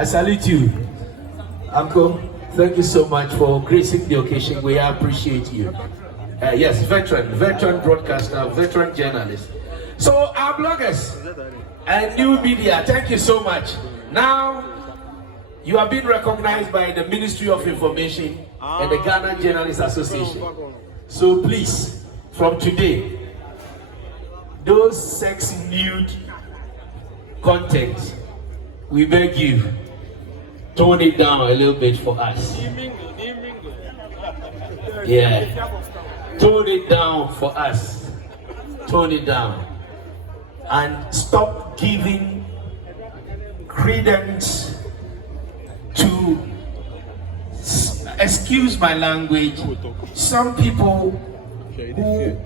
I salute you. Uncle, thank you so much for gracing the occasion. We appreciate you. Yes, veteran broadcaster, veteran journalist. So our bloggers and new media, thank you so much. Now, you are being recognized by the Ministry of Information and the Ghana Journalists Association. So please, from today, those sex nude content, we beg you, tone it down a little bit for us. Yeah, tone it down for us. Tone it down. And stop giving credence to, excuse my language, some people who,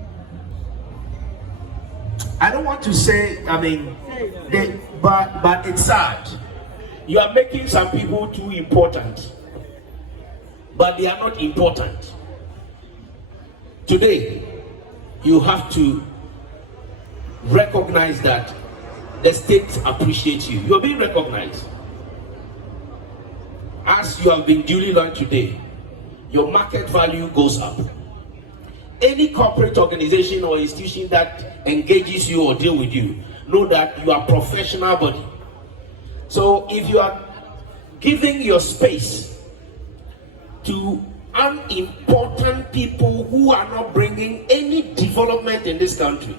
I don't want to say, but it's sad. You are making some people too important, but they are not important. Today, you have to recognize that the state appreciates you. You are being recognized. As you have been duly launched today, your market value goes up. Any corporate organization or institution that engages you or deal with you, know that you are professional body. So if you are giving your space to unimportant people who are not bringing any development in this country,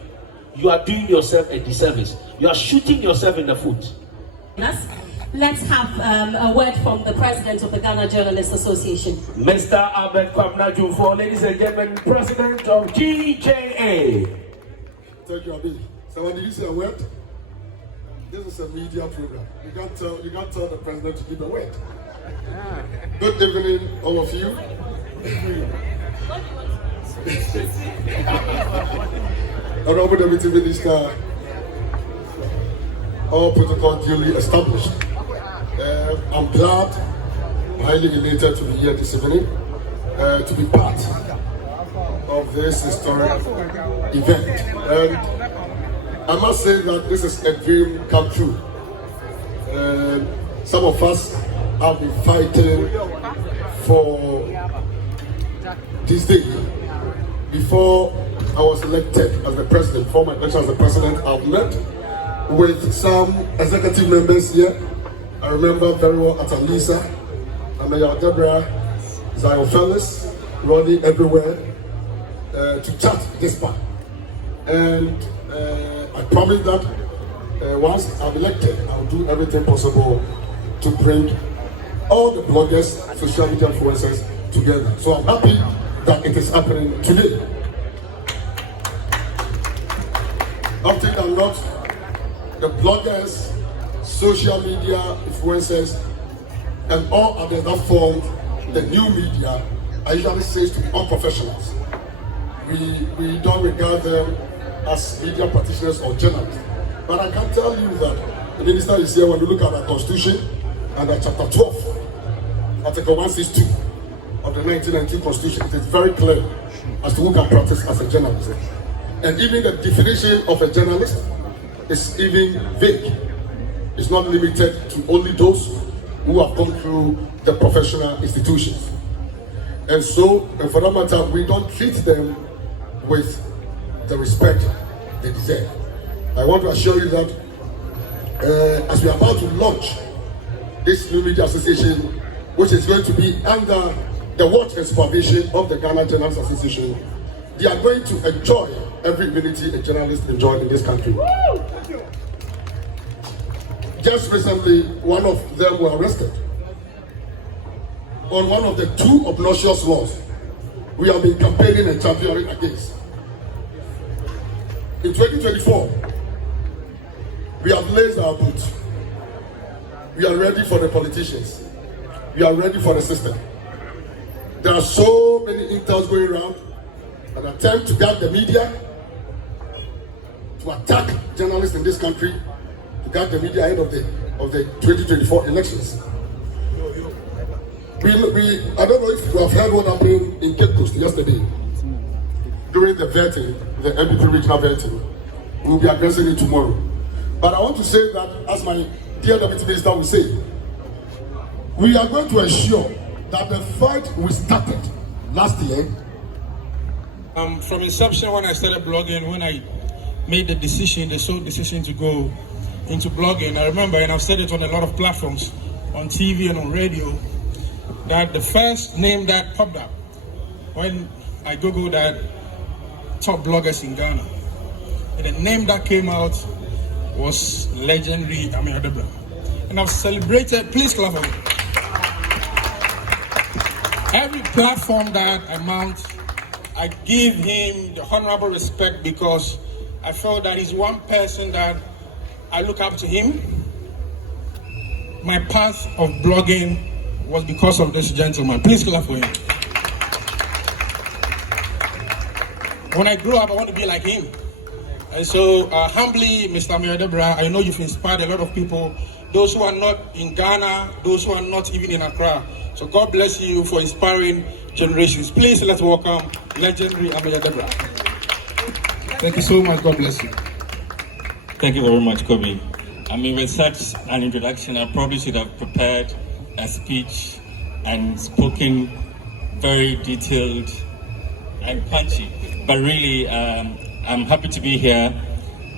you are doing yourself a disservice. You are shooting yourself in the foot. Let's have a word from the president of the Ghana Journalists Association. Mr. Albert Kwabena Jumfo, ladies and gentlemen, president of GJA. Thank you, Abi. So when you say a word, this is a media program. You can't tell the president to give a word. Good evening, all of you. Honorable Deputy Minister, all protocol duly established. I'm glad, highly elated to be here this evening, to be part of this historic event. And I must say that this is a dream come true. Some of us have been fighting for this day. Before I was elected as the president, before my election as the president, I've met with some executive members here. I remember very well at Alisa, Ameyaw, Debrah, St0rm, Rodney, everywhere, to chat this part. And I promise that once I'm elected, I'll do everything possible to bring all the bloggers, social media influencers together. So I'm happy that it is happening today. Often than not, the bloggers, social media influencers, and all others that form the new media are usually said to be unprofessionals. We don't regard them as media practitioners or journalists. But I can tell you that the minister is here. When you look at our constitution and at chapter 12, article 162 of the 1992 constitution, it is very clear as to who can practice as a journalist. And even the definition of a journalist is even vague. It's not limited to only those who have gone through the professional institutions. And so, and for that matter, we don't treat them with the respect they deserve. I want to assure you that as we are about to launch this new media association, which is going to be under the watch and supervision of the Ghana Journalists Association, they are going to enjoy every immunity a journalist enjoyed in this country. Just recently, one of them were arrested on one of the two obnoxious laws we have been campaigning and championing against. In 2024, we have laced our boots. We are ready for the politicians. We are ready for the system. There are so many intels going around that attempt to guard the media, to attack journalists in this country, to guard the media ahead of the 2024 elections. I don't know if you have heard what happened in Cape Coast yesterday during the vetting, the MPP regional vetting. We will be addressing it tomorrow. But I want to say that, as my dear Deputy Minister will say, we are going to ensure that the fight we started last year. From inception, when I started blogging, when I made the sole decision to go into blogging, I remember, and I've said it on a lot of platforms, on TV and on radio, that the first name that popped up when I googled that top bloggers in Ghana, and the name that came out was legendary Ameyaw. And I've celebrated, please clap for me. Every platform that I mount, I give him the honorable respect because I felt that he's one person that I look up to him. My path of blogging was because of this gentleman. Please clap for him. When I grow up, I want to be like him. And so, humbly, Mr. Debrah, I know you've inspired a lot of people, those who are not in Ghana, those who are not even in Accra. So God bless you for inspiring generations. Please let's welcome legendary Debrah. Thank you so much. God bless you. Thank you very much, Kobe. I mean, with such an introduction, I probably should have prepared a speech and spoken very detailed and punchy. But really, I'm happy to be here.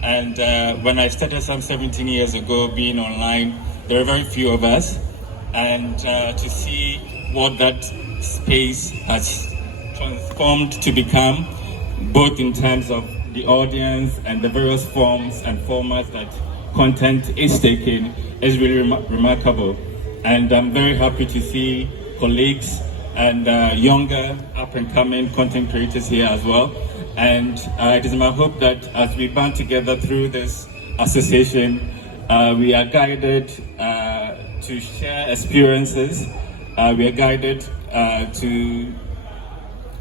And when I started some 17 years ago being online, there were very few of us. And to see what that space has transformed to become, both in terms of the audience and the various forms and formats that content is taking, is really remarkable. And I'm very happy to see colleagues and younger up-and-coming content creators here as well. And it is my hope that as we band together through this association, we are guided to share experiences. We are guided to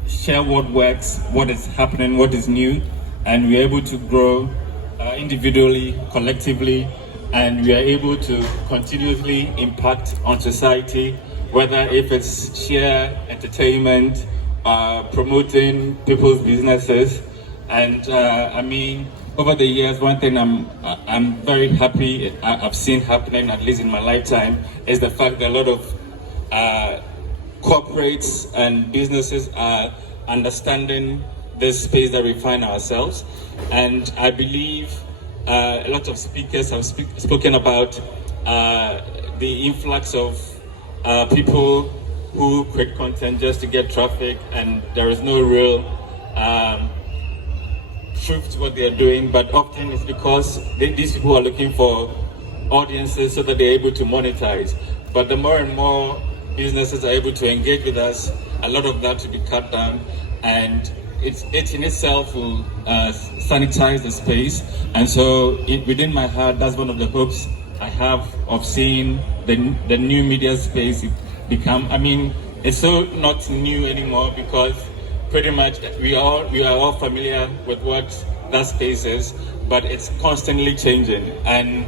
share what works, what is happening, what is new, and we are able to grow individually, collectively, and we are able to continuously impact on society, whether if it's sheer entertainment, promoting people's businesses. And I mean, over the years, one thing I'm very happy I've seen happening, at least in my lifetime, is the fact that a lot of corporates and businesses are understanding this space that we find ourselves. And I believe a lot of speakers have spoken about the influx of people who create content just to get traffic, and there is no real truth to what they are doing, but often it's because these people are looking for audiences so that they're able to monetize. But the more and more businesses are able to engage with us, a lot of that will be cut down, and it in itself will sanitize the space. And so within my heart, that's one of the hopes I have of seeing the new media space become, I mean, it's so not new anymore because pretty much we are all familiar with what that space is, but it's constantly changing. And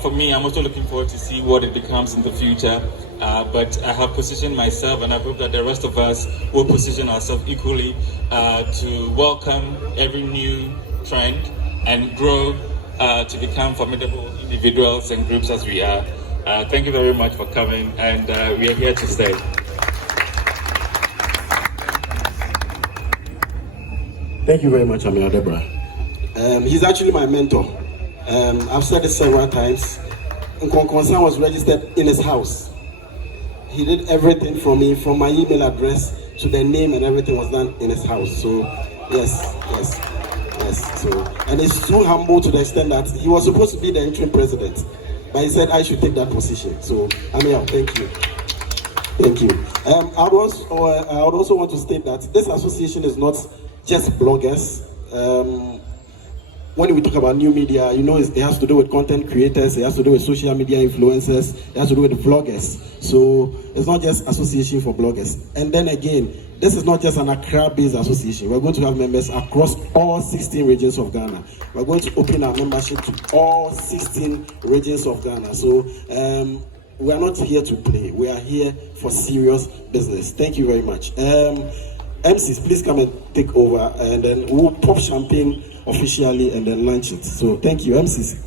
for me, I'm also looking forward to see what it becomes in the future. But I have positioned myself, and I hope that the rest of us will position ourselves equally to welcome every new trend and grow to become formidable individuals and groups as we are. Thank you very much for coming, and we are here to stay. Thank you very much, Ameyaw Debrah. He's actually my mentor. I've said it several times. Konkonsa was registered in his house. He did everything for me, from my email address to the name, and everything was done in his house. So, yes. So, and he's too humble to the extent that he was supposed to be the interim president, but he said I should take that position. So, Ameyaw, thank you. Thank you. I would also want to state that this association is not just bloggers. When we talk about new media, you know, it has to do with content creators, it has to do with social media influencers, it has to do with vloggers. So it's not just association for bloggers. And then again, this is not just an Accra-based association. We're going to have members across all 16 regions of Ghana. We're going to open our membership to all 16 regions of Ghana. So we are not here to play. We are here for serious business. Thank you very much. MCs, please come and take over, and then we'll pop champagne officially and then launch it. So thank you, MCs.